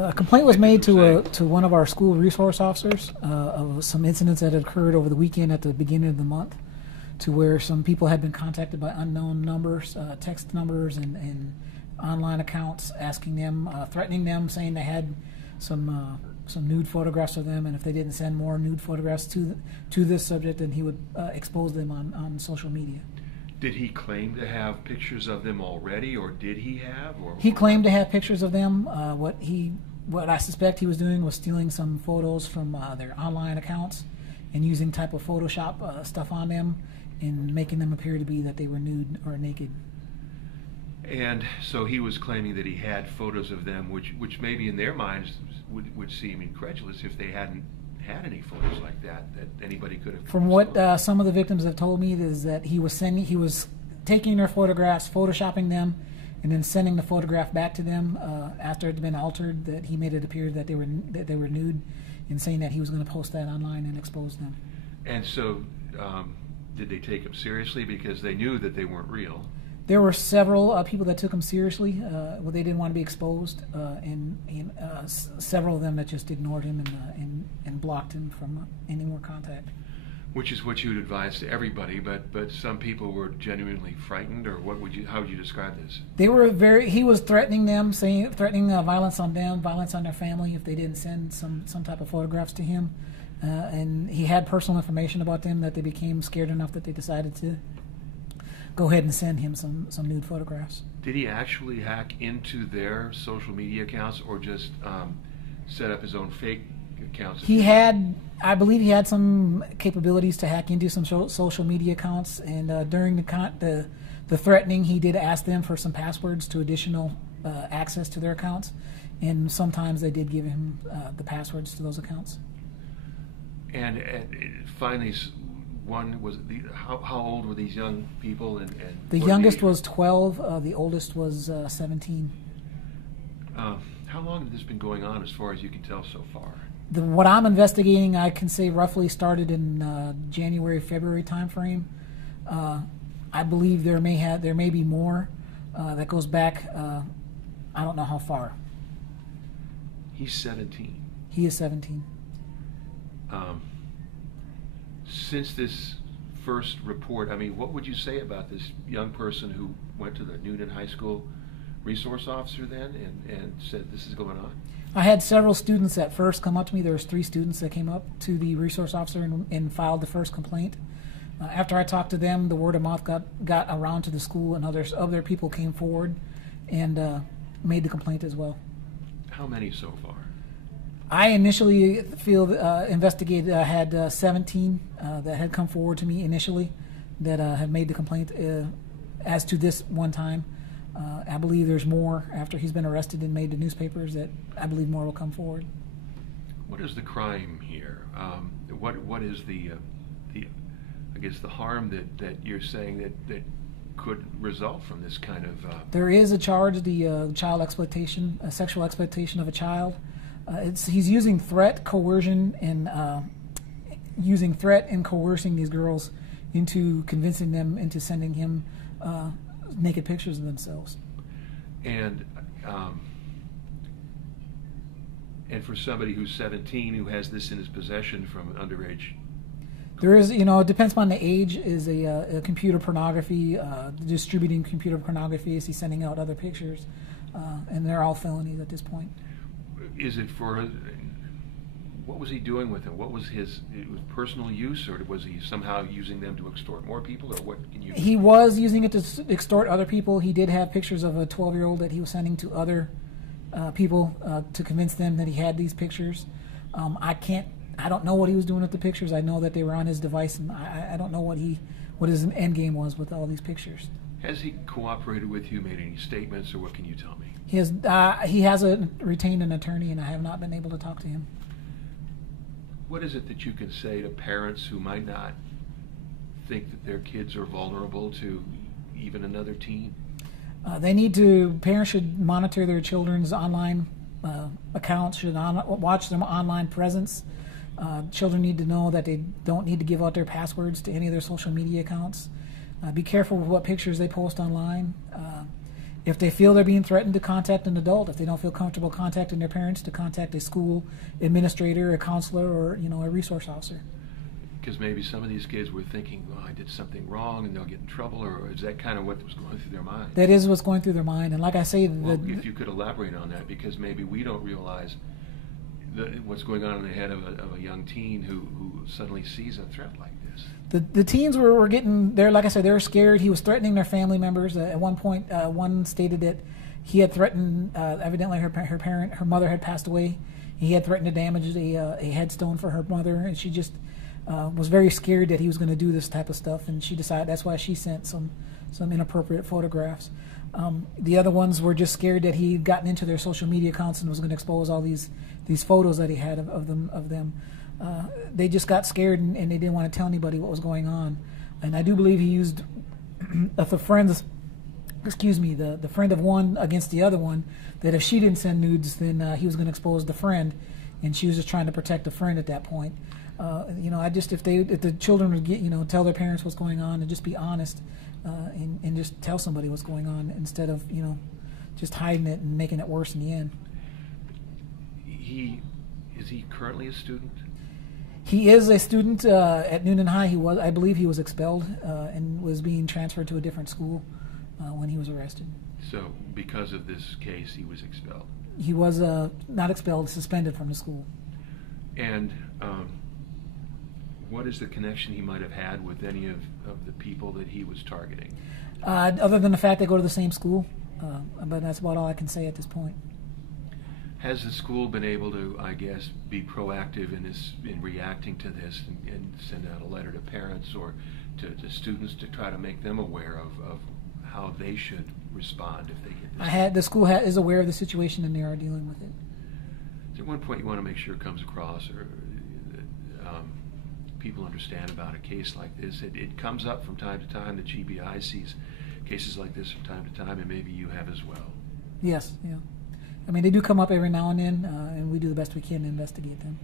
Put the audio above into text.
A complaint was made to one of our school resource officers of some incidents that had occurred over the weekend at the beginning of the month, to where some people had been contacted by unknown numbers, text numbers, and online accounts, asking them, threatening them, saying they had some nude photographs of them, and if they didn't send more nude photographs to this subject, then he would expose them on social media. Did he claim to have pictures of them already, or did he have? He claimed to have pictures of them. What I suspect he was doing was stealing some photos from their online accounts and using type of Photoshop stuff on them and making them appear to be that they were nude or naked. And so he was claiming that he had photos of them, which maybe in their minds would seem incredulous if they hadn't had any photos like that anybody could have. From what some of the victims have told me is that he was taking their photographs, photoshopping them, and then sending the photograph back to them after it had been altered. That he made it appear that they were nude, and saying that he was going to post that online and expose them. And so, did they take him seriously because they knew that they weren't real? There were several people that took him seriously. Well, they didn't want to be exposed, and several of them that just ignored him and blocked him from any more contact. Which is what you would advise to everybody, but some people were genuinely frightened, or how would you describe this? They were he was threatening them, threatening violence on them, violence on their family if they didn't send some type of photographs to him. And he had personal information about them that they became scared enough that they decided to go ahead and send him some nude photographs. Did he actually hack into their social media accounts, or just set up his own fake accounts? I believe he had some capabilities to hack into some social media accounts, and during the threatening, he did ask them for some passwords to additional access to their accounts, and sometimes they did give him the passwords to those accounts. And finally, how old were these young people? And the youngest was 12. The oldest was 17. How long has this been going on, as far as you can tell so far? What I'm investigating, I can say roughly started in January, February timeframe. I believe there may be more that goes back. I don't know how far. He's 17. He is 17. Since this first report, I mean, what would you say about this young person who went to the Newnan High School resource officer then and said this is going on? I had several students that first come up to me. There was 3 students that came up to the resource officer and filed the first complaint. After I talked to them, the word of mouth got around to the school, and other people came forward and made the complaint as well. How many so far? I initially investigated. I had 17 that had come forward to me initially that had made the complaint as to this one time. I believe there's more after he's been arrested and made the newspapers, that I believe more will come forward. What is the crime here? What is the I guess the harm that you're saying that could result from this kind of? There is a charge, the child exploitation, sexual exploitation of a child. He's using threat, coercion, and coercing these girls into convincing them into sending him naked pictures of themselves. And for somebody who's 17 who has this in his possession from underage, there is, it depends upon the age. Is a computer pornography, distributing computer pornography? Is he sending out other pictures? And they're all felonies at this point. Is it for? What was he doing with them? What was it was personal use, or was he somehow using them to extort more people, or what can you? He was using it to extort other people. He did have pictures of a 12-year-old that he was sending to other people to convince them that he had these pictures. I don't know what he was doing with the pictures. I know that they were on his device, and I don't know what his end game was with all these pictures. Has he cooperated with you, made any statements, or what can you tell me? He has retained an attorney, and I have not been able to talk to him. What is it that you can say to parents who might not think that their kids are vulnerable to even another teen? Parents should monitor their children's online accounts, should watch their online presence. Children need to know that they don't need to give out their passwords to any of their social media accounts. Be careful with what pictures they post online. If they feel they're being threatened, to contact an adult. If they don't feel comfortable contacting their parents, to contact a school administrator, a counselor, or a resource officer. Because maybe some of these kids were thinking, well, I did something wrong and they'll get in trouble, or is that kind of what was going through their mind? That is what's going through their mind. And like I say, if you could elaborate on that, because maybe we don't realize what's going on in the head of a young teen who suddenly sees a threat like this. The teens were getting there. Like I said, they were scared. He was threatening their family members. At one point, one stated that he had threatened. Evidently, her mother had passed away. He had threatened to damage a headstone for her mother, and she just was very scared that he was going to do this type of stuff. And she decided that's why she sent some inappropriate photographs. The other ones were just scared that he'd gotten into their social media accounts and was going to expose all these photos that he had of them. They just got scared and they didn't want to tell anybody what was going on. And I do believe he used the friend of one against the other one, that if she didn't send nudes, then he was going to expose the friend, and she was just trying to protect the friend at that point. If the children would tell their parents what's going on and just be honest, and just tell somebody what's going on instead of just hiding it and making it worse in the end. Is he currently a student? He is a student at Newnan High. I believe he was expelled and was being transferred to a different school when he was arrested. So because of this case, he was expelled? He was not expelled, suspended from the school. And what is the connection he might have had with any of the people that he was targeting? Other than the fact they go to the same school, but that's about all I can say at this point. Has the school been able to, I guess, be proactive in reacting to this and send out a letter to parents or to students to try to make them aware of how they should respond if they get this? The school is aware of the situation and they are dealing with it. Is there one point you want to make sure comes across, or people understand about a case like this? It comes up from time to time. The GBI sees cases like this from time to time, and maybe you have as well. Yes, yeah. I mean, they do come up every now and then, and we do the best we can to investigate them.